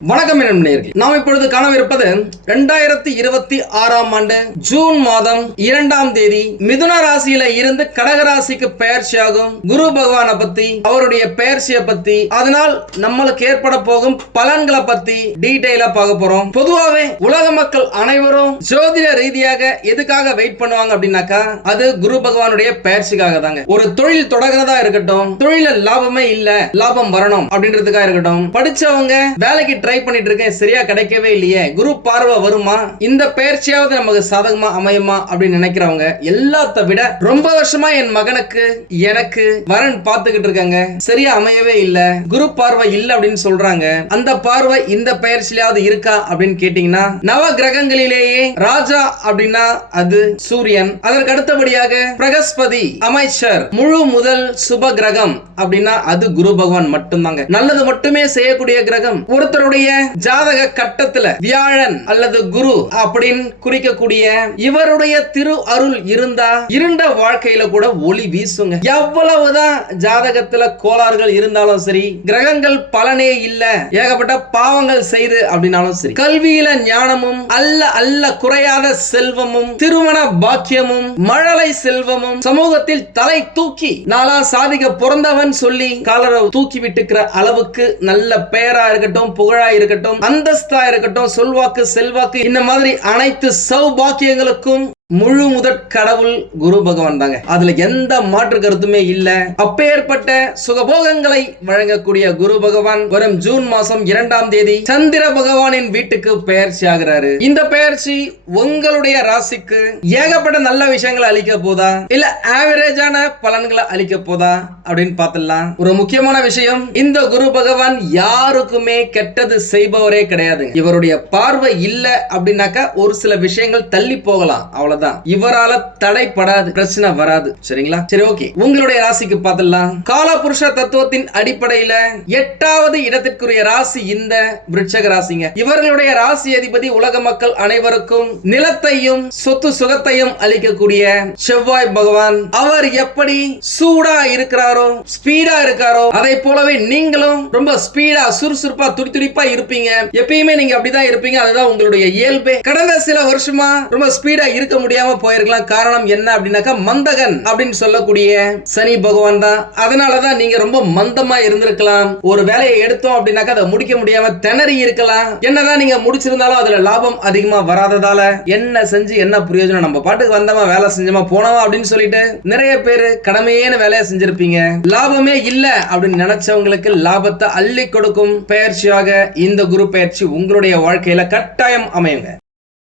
வணக்கம் நண்பர்களே, நாம் இப்பொழுது காணவிருப்பது 2026ஆம் ஆண்டு ஜூன் மாதம் 2ஆம் தேதி மிதுன ராசியில இருந்து கடக ராசிக்கு பெயர்ச்சியாகும் குரு பகவானை பத்தி, அவருடைய பெயர்ச்சியை பத்தி, அதனால் நம்மளுக்கு ஏற்பட போகும் பலன்களை பத்தி டீடைலா பார்க்க போறோம். பொதுவாகவே உலக மக்கள் அனைவரும் ஜோதிட ரீதியாக எதுக்காக வெயிட் பண்ணுவாங்க அப்படின்னாக்கா, அது குரு பகவானுடைய பெயர்ச்சிக்காக தாங்க. ஒரு தொழில் தொடங்குறதா இருக்கட்டும், தொழில லாபமே இல்ல, லாபம் வரணும் அப்படின்றதுக்காக இருக்கட்டும், படிச்சவங்க வேலைக்கு ட்ரை பண்ணிட்டு இருக்கேன், சரியா கிடைக்கவே இல்லையே, குரு பார்வை வருமா, இந்த பெயர்ச்சியாவது நமக்கு சாதகமா அமையுமா அப்படின்னு நினைக்கிறவங்க எல்லாத்த விட ரொம்ப வருஷமா என் மகனுக்கு எனக்கு வரன் பார்த்துக்கிட்டு இருக்காங்க, சரியா அமையவே இல்ல, குரு பார்வை இல்ல அப்படின்னு சொல்றாங்க. அந்த பார்வை இந்த பெயர்ச்சியாவது இருக்கா அப்படின்னு கேட்டீங்கன்னா, நவ கிரகங்களிலேயே ராஜா அப்படின்னா அது சூரியன், அதற்கு அடுத்தபடியாக பிரகஸ்பதி அமைச்சர், முழு முதல் சுப கிரகம் அப்படின்னா அது குரு பகவான் மட்டும்தாங்க. நல்லது மட்டுமே செய்யக்கூடிய கிரகம். ஒருத்தருடைய ஜாதக கட்டத்துல வியாழன் அல்லது குரு அப்படின்னு குறிக்கக்கூடிய இவருடைய திரு அருள் இருந்தா இருண்ட வாழ்க்கையில கூட ஒளி வீசுங்க. எவ்வளவுதான் ஜாதகத்துல கோளாறுகள் இருந்தாலும் சரி, கிரகங்கள் பலனே இல்ல, ஏகப்பட்ட பாவங்கள் செய்து அப்படின்னாலும் சரி, கல்வியில ஞானமும் அல்ல குறையாத செல்வமும், திருமண பாக்கியமும், மழலை செல்வமும், சமூகத்தில் தலை தூக்கி நாளா சாதிக்க பிறந்தவன் சொல்லி காலரை தூக்கி விட்டுக்கிற அளவுக்கு நல்ல பெயரா இருக்கட்டும், புகழா இருக்கட்டும், அந்தஸ்தா இருக்கட்டும், சொல்வாக்கு செல்வாக்கு, இந்த மாதிரி அனைத்து சௌபாக்கியங்களுக்கும் முழு முதற் கடவுள் குரு பகவான் தாங்க. அதுல எந்த மாற்று கருத்துமே இல்ல. அப்பேற்பட்ட சுகபோகங்களை வழங்கக்கூடிய குரு பகவான் வரும் ஜூன் மாசம் 2ஆம் தேதி சந்திர பகவானின் வீட்டுக்கு பெயர்ச்சி ஆகிறாரு. இந்த பெயர்ச்சி உங்களுடைய ராசிக்கு ஏகப்பட்ட நல்ல விஷயங்களை அளிக்க போதா, இல்ல ஆவரேஜான பலன்களை அளிக்க போதா அப்படின்னு பார்த்தலாம். ஒரு முக்கியமான விஷயம், இந்த குரு பகவான் யாருக்குமே கெட்டது செய்பவரே கிடையாது. இவருடைய பார்வை இல்ல அப்படின்னாக்கா ஒரு சில விஷயங்கள் தள்ளி போகலாம், அவ்வளவு. இவரால தடைப்படாது, பிரச்சனை வராது. சரிங்களா? சரி, ஓகே. உங்களுடைய ராசிக்கு பார்த்தலாம். காலபுருஷ தத்துவத்தின் அடிப்படையில 8வது இடத்திற்குரிய ராசி இந்த விருச்சக ராசிங்க. இவர்களுடைய ராசி அதிபதி உலக மக்கள் அனைவருக்கும் நிலத்தையும் சொத்து சுகத்தையும் அளிக்கக்கூடிய செவ்வாய் பகவான். அவர் எப்படி சூடா இருக்கிறாரோ, ஸ்பீடா இருக்காரோ, அதை போலவே நீங்களும் ரொம்ப ஸ்பீடா சுறுசுறுப்பா துடிதுடிப்பா இருப்பீங்க. எப்பயுமே நீங்க அப்படிதான் இருப்பீங்க. அதுதான் உங்களுடைய இயல்பே. கடந்த சில வருஷமா ரொம்ப ஸ்பீடா இருக்க முடியாம போயிருக்கலாம். காரணம் என்ன அப்படின்னாக்கா, மந்தகன் அப்படின்னு சொல்லக்கூடிய சனி பகவான் தான். அதனாலதான் நீங்க ரொம்ப மந்தமா இருந்திருக்கலாம். ஒரு வேலையை எடுத்தோம் அப்படின்னாக்கா அதை முடிக்க முடியாம திணறி இருக்கலாம். என்னதான் நீங்க முடிச்சிருந்தாலும் அதுல லாபம் அதிகமா வராததால என்ன செஞ்சு என்ன பிரயோஜனம், நம்ம பாட்டுக்கு வந்தோமா வேலை செஞ்சோமா போனோமா அப்படின்னு சொல்லிட்டு நிறைய பேரு கடமையான வேலையை செஞ்சிருப்பீங்க. லாபமே இல்ல அப்படின்னு நினைச்சவங்களுக்கு லாபத்தை அள்ளி கொடுக்கும் பெயர்ச்சியாக இந்த குரு பெயர்ச்சி உங்களுடைய வாழ்க்கையில கட்டாயம் அமையுங்க.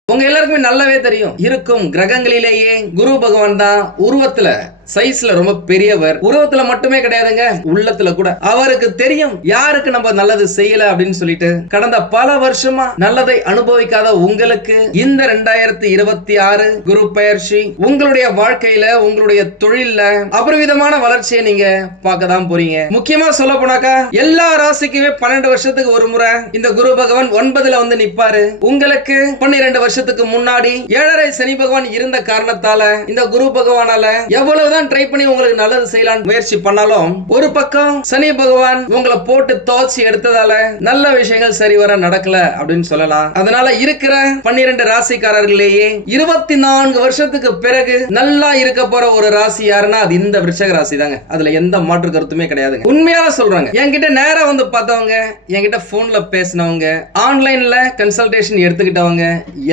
உங்க எல்லாருக்குமே நல்லாவே தெரியும், இருக்கும் கிரகங்களிலேயே குரு பகவான் தான் உருவத்துல சைஸ்ல ரொம்ப பெரியவர். உருவத்துல மட்டுமே கிடையாதுங்க, உள்ளத்துல கூட. அவருக்கு தெரியும் யாருக்கு நம்ம நல்லது செய்யல அப்படின்னு சொல்லிட்டு. கடந்த பல வருஷமா நல்லதை அனுபவிக்காத உங்களுக்கு இந்த 2026 குரு பெயர்ச்சி உங்களுடைய வாழ்க்கையில, உங்களுடைய தொழில்ல அபரிவிதமான வளர்ச்சியை நீங்க பார்க்க தான் போறீங்க. முக்கியமா சொல்ல போனாக்கா, எல்லா ராசிக்குமே 12 வருஷத்துக்கு ஒரு முறை இந்த குரு பகவான் 9ல வந்து நிப்பாரு. உங்களுக்கு 12 வருஷத்துக்கு முன்னாடி 7.5 சனி பகவான் இருந்த காரணத்தால இந்த குரு பகவானால எவ்வளவுதான் ட்ரை பண்ணி உங்களுக்கு நல்லது செய்யலாம் முயற்சி பண்ணாலும், ஒரு பக்கம் சனி பகவான் உங்களை போட்டு தோச்சி எடுத்ததால நல்ல விஷயங்கள் சரிவர நடக்கல அப்படின்னு சொல்லலாம். அதனால இருக்கிற 12 ராசிக்காரர்களேயே 24 வருஷத்துக்கு பிறகு நல்லா இருக்க போற ஒரு ராசி யாருன்னா அது இந்த விருச்சக ராசி தாங்க. அதுல எந்த மாற்று கருத்துமே கிடையாது. உண்மையால சொல்றாங்க. என்கிட்ட நேரா வந்து பார்த்தவங்க, என்கிட்ட போன்ல பேசினவங்க, ஆன்லைன்ல கன்சல்டேஷன் எடுத்துக்கிட்டவங்க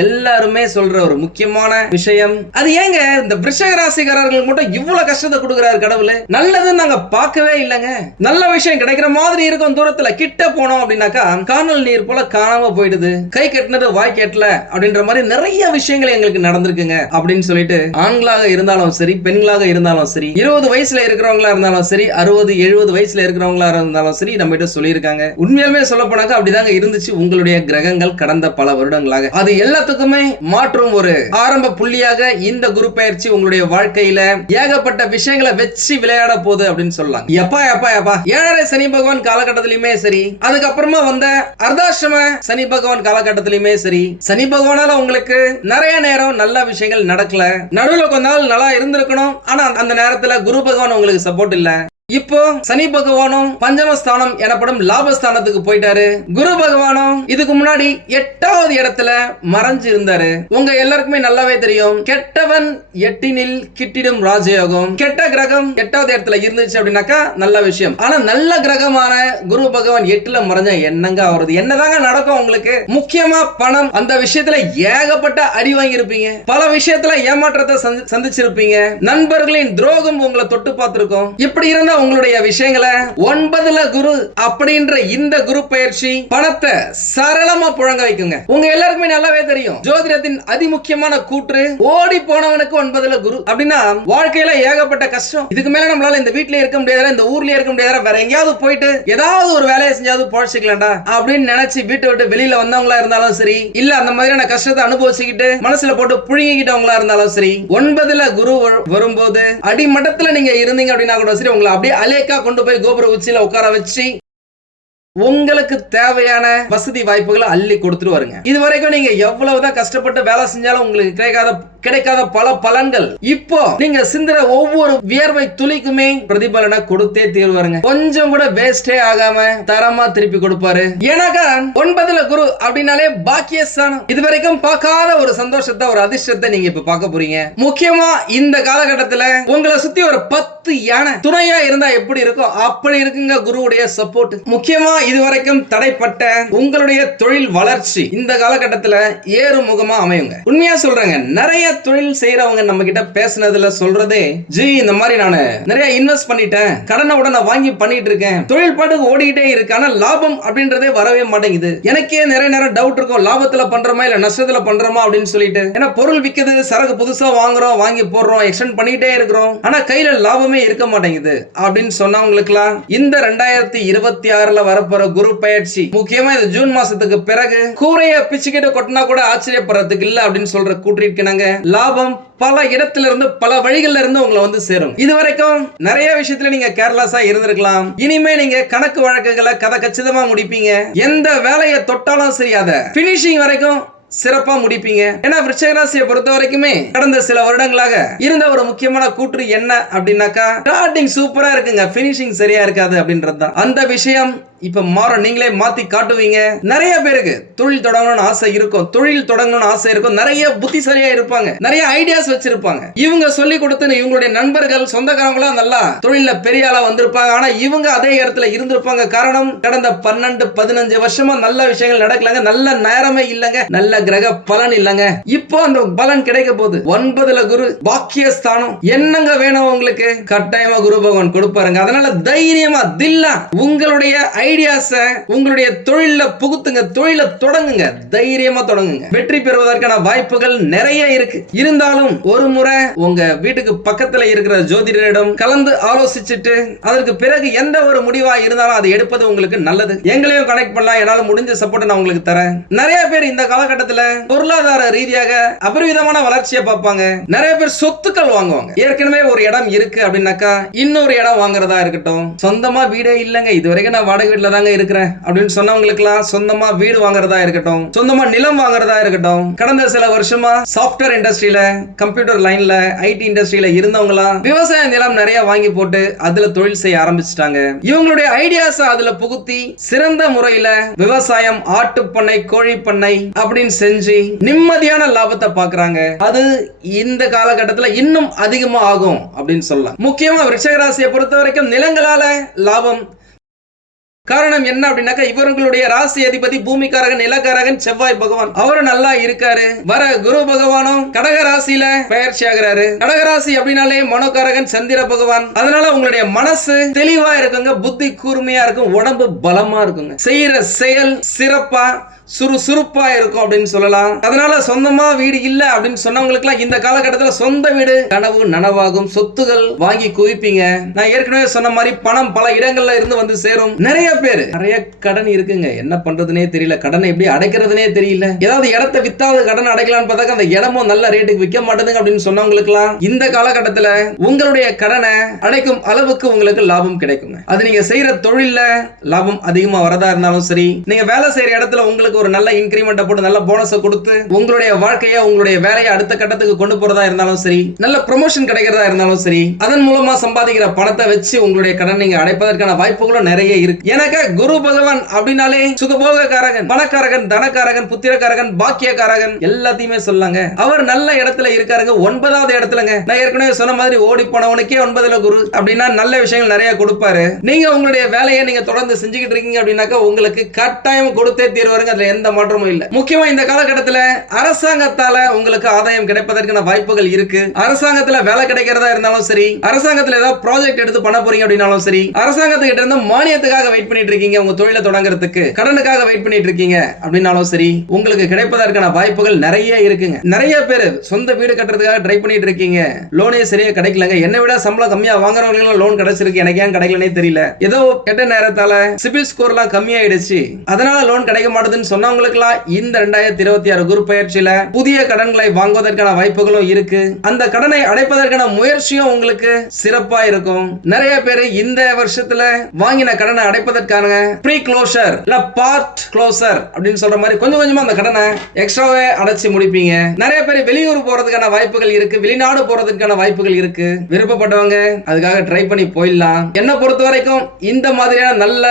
எல்லாருமே சொல்ற ஒரு முக்கியமான விஷயம், அது ஏங்க இந்த விருச்சக ராசிக்காரர்கள் மட்டும் இவ்வளவு கஷ்டத்தை கொடுக்கிறார் கடவுள், நல்லது நாங்க பார்க்கவே இல்லைங்க. நல்ல விஷயம் கிடைக்கிற மாதிரி இருக்கும், தூரத்துல கிட்ட போனோம் அப்படின்னாக்கா காணல் நீர் போல காணாம போயிடுது, கை கட்டினது வாய் கேட்டல அப்படின்ற மாதிரி நிறைய விஷயங்கள் எங்களுக்கு நடந்திருக்குங்க அப்படின்னு சொல்லிட்டு, ஆண்களாக இருந்தாலும் சரி, பெண்களாக இருந்தாலும் சரி, 20 வயசுல இருக்கிறவங்களா இருந்தாலும் சரி, 60 70 வயசுல இருக்கிறவங்களா இருந்தாலும் சரி, நம்ம கிட்ட சொல்லியிருக்காங்க. உண்மையாலுமே சொல்ல போனாக்கா அப்படிதாங்க இருந்துச்சு உங்களுடைய கிரகங்கள் கடந்த பல வருடங்களாக. அது எல்லாத்துக்குமே மாற்றும் ஒரு ஆரம்ப புள்ளியாக இந்த குரு பெயர்ச்சி உங்களுடைய வாழ்க்கையில ஏகப்பட்ட விஷயங்களை வச்சு விளையாட போகுது அப்படின்னு சொல்லலாம். எப்பா 7.5 சனி பகவான் காலகட்டத்திலுமே சரி, அதுக்கப்புறமா வந்த அர்த்தாஷ்டம சனி பகவான் காலகட்டத்திலுமே சரி, சனி பகவானால உங்களுக்கு நிறைய நேரம் நல்ல விஷயங்கள் நடக்கல. நடுவில் கொஞ்ச நாள் நல்லா இருந்திருக்கணும், ஆனா அந்த நேரத்துல குரு பகவான் உங்களுக்கு சப்போர்ட் இல்ல. இப்போ சனி பகவானும் பஞ்சமஸ்தானம் எனப்படும் லாபஸ்தானத்துக்கு போயிட்டாரு. குரு பகவானும் இதுக்கு முன்னாடி 8வது இடத்துல மறைஞ்சு இருந்தாரு. உங்க எல்லாருக்குமே நல்லாவே தெரியும், கெட்டவன் எட்டினில் கிட்டிடும் ராஜயோகம். கெட்ட கிரகம் 8வது இடத்துல இருந்துச்சு அப்படின்னாக்கா நல்ல விஷயம். ஆனா நல்ல கிரகமான குரு பகவான் 8ல மறைஞ்சா என்னங்க ஆகுறது? என்னதாங்க நடக்கும் உங்களுக்கு? முக்கியமா பணம், அந்த விஷயத்துல ஏகப்பட்ட அடி வாங்கி இருப்பீங்க. பல விஷயத்துல ஏமாற்றத்தை சந்திச்சிருப்பீங்க. நண்பர்களின் துரோகம் உங்களை தொட்டு பார்த்திருக்கும். இப்படி இருந்தா உங்களுடைய விஷயங்களை 9ல குரு அப்படின்ற இந்த குரு பயிற்சி பணத்தை சரளமா புழங்க வைக்குங்க. உங்க எல்லாருக்குமே நல்லாவே தெரியும், ஜோதிடத்தின் அதிமுக்கியமான கூற்று ஓடி போனவனுக்கு 9ல குரு. அப்படின்னா வாழ்க்கையில ஏகப்பட்ட கஷ்டம். இதுக்கு மேல நம்மளால இந்த வீட்லயே இருக்க முடியாத, இந்த ஊர்லயே இருக்க முடியாத, வேற எங்கேயாவது போயிட்டு ஏதாவது ஒரு வேலையை செஞ்சாவது பொழைச்சிக்கலாம்டா அப்படின்னு நினைச்சு வீட்டை விட்டு வெளியில வந்தவங்களா இருந்தாலும் சரி, இல்ல அந்த மாதிரியான கஷ்டத்தை அனுபவிச்சுக்கிட்டு மனசுல போட்டு புழுங்கிக்கிட்டவங்களா இருந்தாலும் சரி, 9ல குரு வரும்போது அடிமட்டத்துல நீங்க இருந்தீங்க அப்படின்னா கூட சரி, உங்களை அப்படியே அலேக்கா கொண்டு போய் கோபுர உச்சியில உட்கார வச்சு உங்களுக்கு தேவையான வசதி வாய்ப்புகளை அள்ளி கொடுத்துட்டு வருங்க. இது வரைக்கும் நீங்க எவ்வளவுதான் கஷ்டப்பட்டு வேலை செஞ்சாலும் உங்களுக்கு கிடைக்காத பல பலன்கள் இப்போ நீங்க சிந்துற ஒவ்வொரு வியர்வை துளிக்குமே பிரதிபலனை கொடுத்தே தீர்வாருங்க. கொஞ்சம் கூட வேஸ்டே ஆகாம தரமா திருப்பி கொடுப்பாரு. ஏன்னாக்கா 9ல குரு அப்படின்னாலே பாக்கியஸ்தானம். இது வரைக்கும் பார்க்காத ஒரு சந்தோஷத்தை, ஒரு அதிர்ஷ்டத்தை நீங்க இப்ப பார்க்க போறீங்க. முக்கியமா இந்த காலகட்டத்துல உங்களை சுத்தி ஒரு 10 யானை துணையா இருந்தா எப்படி இருக்கும் அப்படி இருக்குங்க குருவுடைய சப்போர்ட். முக்கியமா இதுவரைக்கும் தடைப்பட்ட உங்களுடைய தொழில் வளர்ச்சி இந்த காலகட்டத்தில் ஏறுமுகமா அமையுங்க. உண்மையா சொல்றேங்க, நிறைய தொழில் செய்யறவங்க நம்ம கிட்ட பேசினதுல சொல்றதே, ஜி இந்த மாதிரி நான் நிறைய இன்வெஸ்ட் பண்ணிட்டேன், கடனை உடனே வாங்கி பண்ணிட்டு இருக்கேன், தொழில் பாட்டுக்கு ஓடிட்டே இருக்கு, ஆனா லாபம் அப்படின்றதே வரவே மாட்டேங்குது. எனக்கே நிறைய நேரம் டவுட் இருக்கும், லாபத்துல பண்றோமா இல்ல நஷ்டத்துல பண்றோமா அப்படின்னு சொல்லிட்டு. ஏன்னா பொருள் விற்குது, சரக்கு புதுசா வாங்குறோம், வாங்கி போடுறோம், எக்ஸ்டெண்ட் பண்ணிட்டே இருக்கிறோம், ஆனா கையில லாபமே இருக்க மாட்டேங்குது அப்படின்னு சொன்னவங்களுக்குலாம் இந்த 2026ல வரப்போற குரு பயிற்சி, முக்கியமா இந்த ஜூன் மாசத்துக்கு பிறகு கூரைய பிச்சுக்கிட்டு கொட்டினா கூட ஆச்சரியப்படுறதுக்கு இல்ல அப்படின்னு சொல்ற கூட்டிருக்காங்க. லாபம் பல இடத்துல இருந்து பல வழிகள்ல இருந்து உங்களை வந்து சேரும். இதுவரைக்கும் நிறைய விஷயத்துல நீங்க கேர்லெஸ்ஸா இருந்திருக்கலாம். இனிமே நீங்க கணக்கு வழக்குகளை கதை கச்சிதமா முடிப்பீங்க. எந்த வேலையை தொட்டாலும் சரி அதை பினிஷிங் வரைக்கும் சிறப்பா முடிப்பீங்க. ஏன்னா விருச்சிக ராசியை பொறுத்த வரைக்குமே கடந்த சில வருடங்களாக இருந்த ஒரு முக்கியமான கூற்று என்ன அப்படின்னாக்கா, ஸ்டார்டிங் சூப்பரா இருக்குங்க, பினிஷிங் சரியா இருக்காது அப்படின்றது தான். அந்த விஷயம் இப்ப மாறும். நீங்களே மாத்தி காட்டுவீங்க. நிறைய பேருக்கு தொழில் தொடங்கணும்னு ஆசை இருக்கும், தொழில் தொடங்கணும்னு ஆசை இருக்கும், நிறைய புத்திசாலியா இருப்பாங்க, நிறைய ஐடியாஸ் வச்சிருப்பாங்க. இவங்க சொல்லி கொடுத்து இவங்களுடைய நண்பர்கள் சொந்தக்காரங்களா நல்லா தொழில பெரிய ஆளா வந்திருப்பாங்க. ஆனா இவங்க அதே இடத்துல இருந்திருப்பாங்க. காரணம், கடந்த 12-15 வருஷமா நல்ல விஷயங்கள் நடக்கலங்க, நல்ல நேரமே இல்லங்க, நல்ல கிரக பலன் இல்லங்க. இப்போ அந்த பலன் கிடைக்க போகுது. 9ல குரு பாக்கியஸ்தானம். என்னங்க வேணும் உங்களுக்கு? கட்டாயமா குரு பகவான் கொடுப்பாருங்க. அதனால தைரியமா தில்லா உங்களுடைய ஐடியாஸ உங்களுடைய தொழில புகுத்துங்க, தொழில தொடங்குங்க, தைரியமா தொடங்குங்க. வெற்றி பெறுவதற்கான வாய்ப்புகள் நிறைய இருக்கு. இருந்தாலும் ஒரு முறை உங்க வீட்டுக்கு பக்கத்துல இருக்கிற ஜோதிடரிடம் கலந்து ஆலோசிச்சுட்டு அதற்கு பிறகு எந்த ஒரு முடிவா இருந்தாலும் அதை எடுப்பது உங்களுக்கு நல்லது. எங்களையும் கனெக்ட் பண்ணலாம், என்னால முடிஞ்ச சப்போர்ட் நான் உங்களுக்கு தரேன். நிறைய பேர் இந்த காலகட்டத்தில் பொருளாதார ரீதியாக அபரிவிதமான வளர்ச்சியை பார்ப்பாங்க. நிறைய பேர் சொத்துக்கள் வாங்குவாங்க. ஏற்கனவே ஒரு இடம் இருக்கு அப்படின்னாக்கா இன்னொரு இடம் வாங்குறதா இருக்கட்டும், சொந்தமா வீடே இல்லங்க, இதுவரைக்கும் நான் வாடகை வீட்டுல தாங்க இருக்கிறேன் அப்படின்னு சொன்னவங்களுக்குலாம் சொந்தமா வீடு வாங்குறதா இருக்கட்டும், சொந்தமா நிலம் வாங்குறதா இருக்கட்டும். கடந்த சில வருஷமா சாஃப்ட்வேர் இண்டஸ்ட்ரியில, கம்ப்யூட்டர் லைன்ல, ஐடி இண்டஸ்ட்ரியில இருந்தவங்களாம் விவசாய நிலம் நிறைய வாங்கி போட்டு அதுல தொழில் செய்ய ஆரம்பிச்சிட்டாங்க. இவங்களுடைய ஐடியாஸ் அதுல புகுத்தி சிறந்த முறையில விவசாயம், ஆட்டு பண்ணை, கோழி பண்ணை அப்படின்னு செஞ்சு நிம்மதியான லாபத்தை பாக்குறாங்க. அது இந்த காலகட்டத்தில் இன்னும் அதிகமா ஆகும் அப்படின்னு சொல்லலாம். முக்கியமா விருச்சிக ராசியை பொறுத்த வரைக்கும் நிலங்களால லாபம். காரணம் என்ன அப்படின்னாக்கா, இவர்களுடைய ராசி அதிபதி பூமிக்காரகன், நிலக்காரகன் செவ்வாய் பகவான். அவரு நல்லா இருக்காரு. வர குரு பகவானும் கடக ராசியில பயிற்சி ஆகிறாரு. கடகராசி அப்படின்னாலே மனோகாரகன் சந்திர பகவான். அதனால உங்களுடைய மனசு தெளிவா இருக்குங்க, புத்தி கூர்மையா இருக்கும், உடம்பு பலமா இருக்குங்க, செய்யற செயல் சிறப்பா சுறுசுறுப்பா இருக்கும் அப்படின்னு சொல்லலாம். அதனால சொந்தமா வீடு இல்ல அப்படின்னு சொன்னவங்களுக்கு இந்த காலகட்டத்தில் சொந்த வீடு கனவு நனவாகும், சொத்துகள் வாங்கி குவிப்பீங்க. நான் ஏற்கனவே சொன்ன மாதிரி பணம் பல இடங்கள்ல இருந்து வந்து சேரும். நிறைய பேர் நிறைய கடன் இருக்குங்க, என்ன பண்றதுனே தெரியல, கடனை எப்படி அடைக்கிறதுனே தெரியல, ஏதாவது இடத்தை வித்தாவது கடன் அடைக்கலாம்னு பார்த்தா அந்த இடமும் நல்ல ரேட்டுக்கு விற்க மாட்டேங்குது அப்படின்னு சொன்னவங்களுக்குலாம் இந்த காலகட்டத்தில் உங்களுடைய கடனை அடைக்கும் அளவுக்கு உங்களுக்கு லாபம் கிடைக்குங்க. அது நீங்க செய்யற தொழில லாபம் அதிகமா வரதா இருந்தாலும் சரி, நீங்க வேலை செய்யற இடத்துல உங்களுக்கு உங்களுக்கு ஒரு நல்ல இன்கிரிமெண்ட் போட்டு நல்ல போனஸை கொடுத்து உங்களுடைய வாழ்க்கையை உங்களுடைய வேலையை அடுத்த கட்டத்துக்கு கொண்டு போறதா இருந்தாலும் சரி, நல்ல ப்ரமோஷன் கிடைக்கிறதா இருந்தாலும் சரி, அதன் மூலமா சம்பாதிக்கிற பணத்தை வச்சு உங்களுடைய கடன் நீங்க அடைப்பதற்கான வாய்ப்புகளும் நிறைய இருக்கு. எனக்கு குரு பகவான் அப்படின்னாலே சுகபோகக்காரகன், பணக்காரகன், தனக்காரகன், புத்திரக்காரகன், பாக்கியக்காரகன் எல்லாத்தையுமே சொல்லாங்க. அவர் நல்ல இடத்துல இருக்காருங்க, 9வது இடத்துலங்க. நான் ஏற்கனவே சொன்ன மாதிரி ஓடி போனவனுக்கே 9ல குரு அப்படின்னா நல்ல விஷயங்கள் நிறைய கொடுப்பாரு. நீங்க உங்களுடைய வேலையை நீங்க தொடர்ந்து செஞ்சுக்கிட்டு இருக்கீங்க அப்படின்னாக்கா உங்களுக்கு கட்டாயம் கொடுத்தே தீர்வாருங்க. அதுல எந்த மாற்றமும் இல்ல. முக்கியமா இந்த காலகட்டத்தில் அரசாங்கத்தால உங்களுக்கு ஆதாயம் கிடைப்பதற்கான வாய்ப்புகள் இருக்கு. அரசாங்கத்துல வேலை கிடைக்கிறதா இருந்தாலும் சரி, அரசாங்கத்துல ஏதாவது ப்ராஜெக்ட் எடுத்து பண்ண போறீங்க அப்படின்னாலும் சரி, அரசாங்கத்துக்கிட்ட இருந்து மானியத்துக்காக வெயிட் பண்ணிட்டு இருக்கீங்க, உங்க தொழிலை தொடங்குறதுக்கு கடனுக்காக வெயிட் பண்ணிட்டு இருக்கீங்க அப்படின்னாலும் சரி, உங்களுக்கு கிடைப்பதற்கான வாய்ப்புகள் நிறைய இருக்குங்க. நிறைய பேர் சொந்த வீடு கட்டுறதுக்காக ட்ரை பண்ணிட்டு இருக்கீங்க, லோனே சரியா கிடைக்கலங்க. என்னை விட சம்பளம் கம்மியா வாங்குறவங்களுக்கு லோன் கிடைச்சிருக்கு, எனக்கு ஏன் கிடைக்கலனே தெரியல, ஏதோ கெட்ட நேரத்தால சிபில் ஸ்கோர் எல்லாம் கம்மியாயிடுச்சு, அதனால லோன் கிடைக்க மாட்டேதுன்னு சொன்னவங்களுக்கு எல்லாம் இந்த 2026 குரு பயிற்சியில புதிய கடன்களை வாங்குவதற்கான வாய்ப்புகளும் இருக்கு. அந்த கடனை அடைப்பதற்கான முயற்சியும் உங்களுக்கு சிறப்பா இருக்கும். நிறைய பேர் இந்த வருஷத்துல வாங்கின கடனை அடைப்பதற்கான ப்ரீ க்ளோஷர் இல்ல பார்ட் க்ளோஷர் அப்படின்னு சொல்ற மாதிரி கொஞ்சம் கொஞ்சமா அந்த கடனை எக்ஸ்ட்ராவே அடைச்சு முடிப்பீங்க. நிறைய பேர் வெளியூர் போறதுக்கான வாய்ப்புகள் இருக்கு, வெளிநாடு போறதுக்கான வாய்ப்புகள் இருக்கு. விருப்பப்பட்டவங்க அதுக்காக ட்ரை பண்ணி போயிடலாம். என்ன பொறுத்த வரைக்கும் இந்த மாதிரியான நல்ல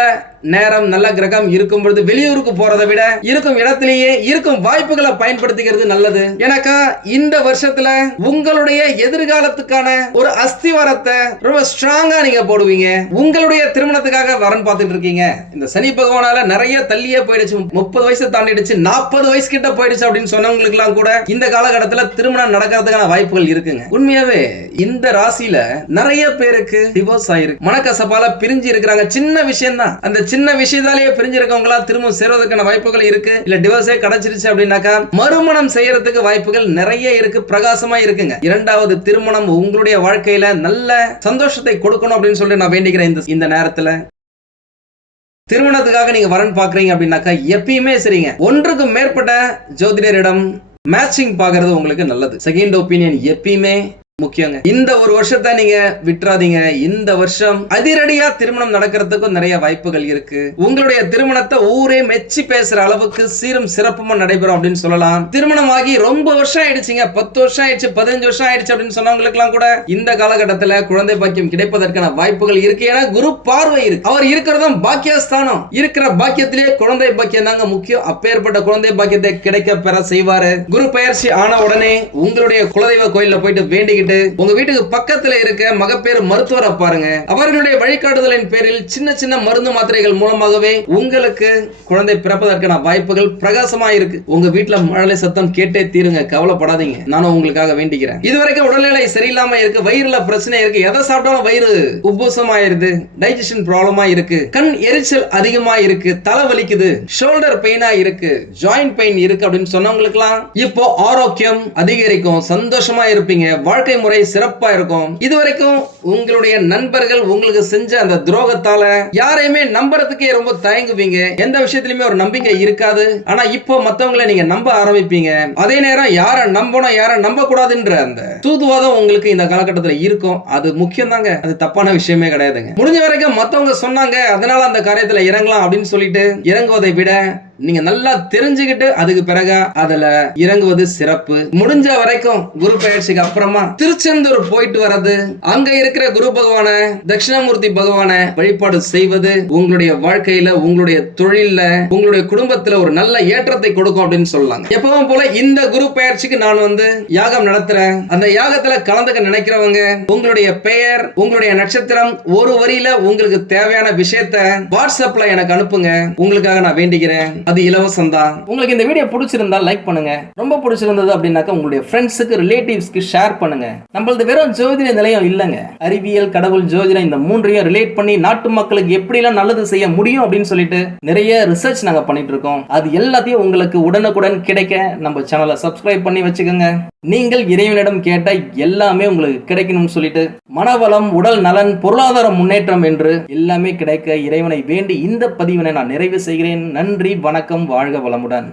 நேரம், நல்ல கிரகம் இருக்கும் பொழுது வெளியூருக்கு போறதை விட இருக்கும் இடத்திலேயே இருக்கும் வாய்ப்புகளை பயன்படுத்திக்கிறது நல்லது. எனக்கு இந்த வருஷத்துல உங்களுடைய எதிர்காலத்துக்கான ஒரு அஸ்திவாரத்தை ரொம்ப ஸ்ட்ராங்கா நீங்க போடுவீங்க. உங்களுடைய திருமணத்துக்காக வரன் பார்த்துட்டு இருக்கீங்க, இந்த சனி பகவானால நிறைய தள்ளியே போயிடுச்சு, 30 வயசு தாண்டிடுச்சு, 40 வயசு கிட்ட போயிடுச்சு அப்படின்னு சொன்னவங்களுக்கு எல்லாம் கூட இந்த காலகட்டத்தில் திருமணம் நடக்கிறதுக்கான வாய்ப்புகள் இருக்குங்க. உண்மையாவே இந்த ராசியில நிறைய பேருக்கு டிவோர்ஸ் ஆயிருக்கு, மனக்கசப்பால பிரிஞ்சு இருக்கிறாங்க. சின்ன விஷயம் தான், அந்த சின்ன விஷயத்தாலேயே பிரிஞ்சிருக்கவங்களா திரும்ப சேர்வதற்கான வாய்ப்புகள் இருக்கு. இல்ல டிவோர்ஸே கிடைச்சிருச்சு அப்படின்னாக்கா மறுமணம் செய்யறதுக்கு வாய்ப்புகள் நிறைய இருக்கு, பிரகாசமா இருக்குங்க. இரண்டாவது திருமணம் உங்களுடைய வாழ்க்கையில நல்ல சந்தோஷத்தை கொடுக்கணும் அப்படின்னு சொல்லி நான் வேண்டிக்கிறேன். இந்த நேரத்துல திருமணத்துக்காக நீங்க வரன் பாக்குறீங்க அப்படின்னாக்கா எப்பயுமே சரிங்க, ஒன்றுக்கு மேற்பட்ட ஜோதிடரிடம் மேட்சிங் பாக்குறது உங்களுக்கு நல்லது. செகண்ட் ஒப்பீனியன் எப்பயுமே முக்கியங்க. இந்த ஒரு வருஷத்தை நீங்க விட்டுறாதீங்க. இந்த வருஷம் அதிரடியா திருமணம் நடக்கிறதுக்கும் நிறைய வாய்ப்புகள் இருக்கு. உங்களுடைய திருமணத்தை ஊரே மெச்சி பேசுற அளவுக்கு சீரும் சிறப்புமா நடைபெறும் அப்படின்னு சொல்லலாம். திருமணம் ஆகி ரொம்ப வருஷம் ஆயிடுச்சுங்க, 10 வருஷம் ஆயிடுச்சு, 15 வருஷம் ஆயிடுச்சு அப்படின்னு சொன்னவங்களுக்கு எல்லாம் கூட இந்த காலகட்டத்தில் குழந்தை பாக்கியம் கிடைப்பதற்கான வாய்ப்புகள் இருக்கு. ஏன்னா குரு பார்வை இருக்கு, அவர் இருக்கிறதும் பாக்கியஸ்தானம், இருக்கிற பாக்கியத்திலேயே குழந்தை பாக்கியம் தாங்க முக்கியம். அப்பேற்பட்ட குழந்தை பாக்கியத்தை கிடைக்க பெற செய்வாரு. குரு பயிற்சி ஆன உடனே உங்களுடைய குலதெய்வ கோயில்ல போயிட்டு வேண்டிக்கிட்டு உங்க வீட்டுக்கு பக்கத்துல இருக்க மகப்பேறு மருத்துவரை பாருங்க. அவர்களுடைய வழிகாட்டுதலின் பேரில் சின்ன சின்ன மருந்து மாத்திரைகள் மூலமாகவே உங்களுக்கு குழந்தை பிறப்பதற்கான வாய்ப்புகள் பிரகாசமா இருக்கு. உங்க வீட்டுல மழலை சத்தம் கேட்டே தீருங்க, கவலைப்படாதீங்க, நானும் உங்களுக்காக வேண்டிக்கிறேன். இதுவரைக்கும் உடல்நிலை சரியில்லாம இருக்கு, வயிறுல பிரச்சனை இருக்கு, எதை சாப்பிட்டாலும் வயிறு உப்புசமாயிருது, டைஜஷன் ப்ராப்ளமா இருக்கு, கண் எரிச்சல் அதிகமா இருக்கு, தலை வலிக்குது, ஷோல்டர் பெயினா இருக்கு, ஜாயிண்ட் பெயின் இருக்கு அப்படின்னு சொன்னவங்களுக்கு எல்லாம் இப்போ ஆரோக்கியம் அதிகரிக்கும், சந்தோஷமா இருப்பீங்க, வாழ்க்கை முறை சிறப்பா இருக்கும். இதுவரைக்கும் உங்களுடைய நண்பர்கள் உங்களுக்கு செஞ்ச அந்த துரோகத்தால யாரையுமே நம்புறதுக்கே ரொம்ப தயங்குவீங்க, எந்த விஷயத்திலுமே ஒரு நம்பிக்கை இருக்காது. ஆனா இப்போ மத்தவங்களை நீங்க நம்ப ஆரம்பிப்பீங்க. அதே நேரம் யாரை நம்பணும் யாரை நம்ப கூடாதுன்ற அந்த தூதுவாதம் உங்களுக்கு இந்த காலகட்டத்தில் இருக்கும். அது முக்கியம் தாங்க, அது தப்பான விஷயமே கிடையாதுங்க. முடிஞ்ச வரைக்கும் மத்தவங்க சொன்னாங்க அதனால அந்த காரியத்துல இறங்கலாம் அப்படின்னு சொல்லிட்டு இறங்குவதை விட நீங்க நல்லா தெரிஞ்சுக்கிட்டு அதுக்கு பிறகு அதுல இறங்குவது சிறப்பு. முடிஞ்ச வரைக்கும் குரு பயிற்சிக்கு அப்புறமா திருச்செந்தூர் போயிட்டு வர்றது, அங்க இருக்கிற குரு பகவான தட்சிணாமூர்த்தி பகவான வழிபாடு செய்வது உங்களுடைய வாழ்க்கையில, உங்களுடைய தொழில, உங்களுடைய குடும்பத்துல ஒரு நல்ல ஏற்றத்தை கொடுக்கும் அப்படின்னு சொல்லலாம். எப்பவும் போல இந்த குரு பயிற்சிக்கு நான் யாகம் நடத்துறேன். அந்த யாகத்துல கலந்துக்க நினைக்கிறவங்க உங்களுடைய பெயர், உங்களுடைய நட்சத்திரம், ஒரு வரியில உங்களுக்கு தேவையான விஷயத்தை வாட்ஸ்அப்ல எனக்கு அனுப்புங்க. உங்களுக்காக நான் வேண்டிக்கிறேன். அது இலவசம் தான். உங்களுக்கு இந்த வீடியோ பிடிச்சிருந்தா லைக் பண்ணுங்க, ரொம்ப பிடிச்சிருந்தது அப்படின்னாக்கா உங்களுடைய ஃப்ரெண்ட்ஸுக்கு, ரிலேட்டிவ்ஸ்க்கு ஷேர் பண்ணுங்க. நம்மளது வெறும் ஜோதிட நிலையம் இல்லைங்க, அறிவியல், கடவுள், ஜோதிடம் இந்த மூன்றையும் ரிலேட் பண்ணி நாட்டு மக்களுக்கு எப்படிலாம் நல்லது செய்ய முடியும் அப்படின்னு சொல்லிட்டு நிறைய ரிசர்ச் நாங்க பண்ணிட்டு இருக்கோம். அது எல்லாத்தையும் உங்களுக்கு உடனுக்குடன் கிடைக்க நம்ம சேனலை சப்ஸ்கிரைப் பண்ணி வச்சுக்கோங்க. நீங்கள் இறைவனிடம் கேட்ட எல்லாமே உங்களுக்கு கிடைக்கணும்னு சொல்லிட்டு மனவளம், உடல் நலன், பொருளாதார முன்னேற்றம் என்று எல்லாமே கிடைக்க இறைவனை வேண்டி இந்த பதிவினை நான் நிறைவு செய்கிறேன். நன்றி, வணக்கம், வாழ்க வளமுடன்.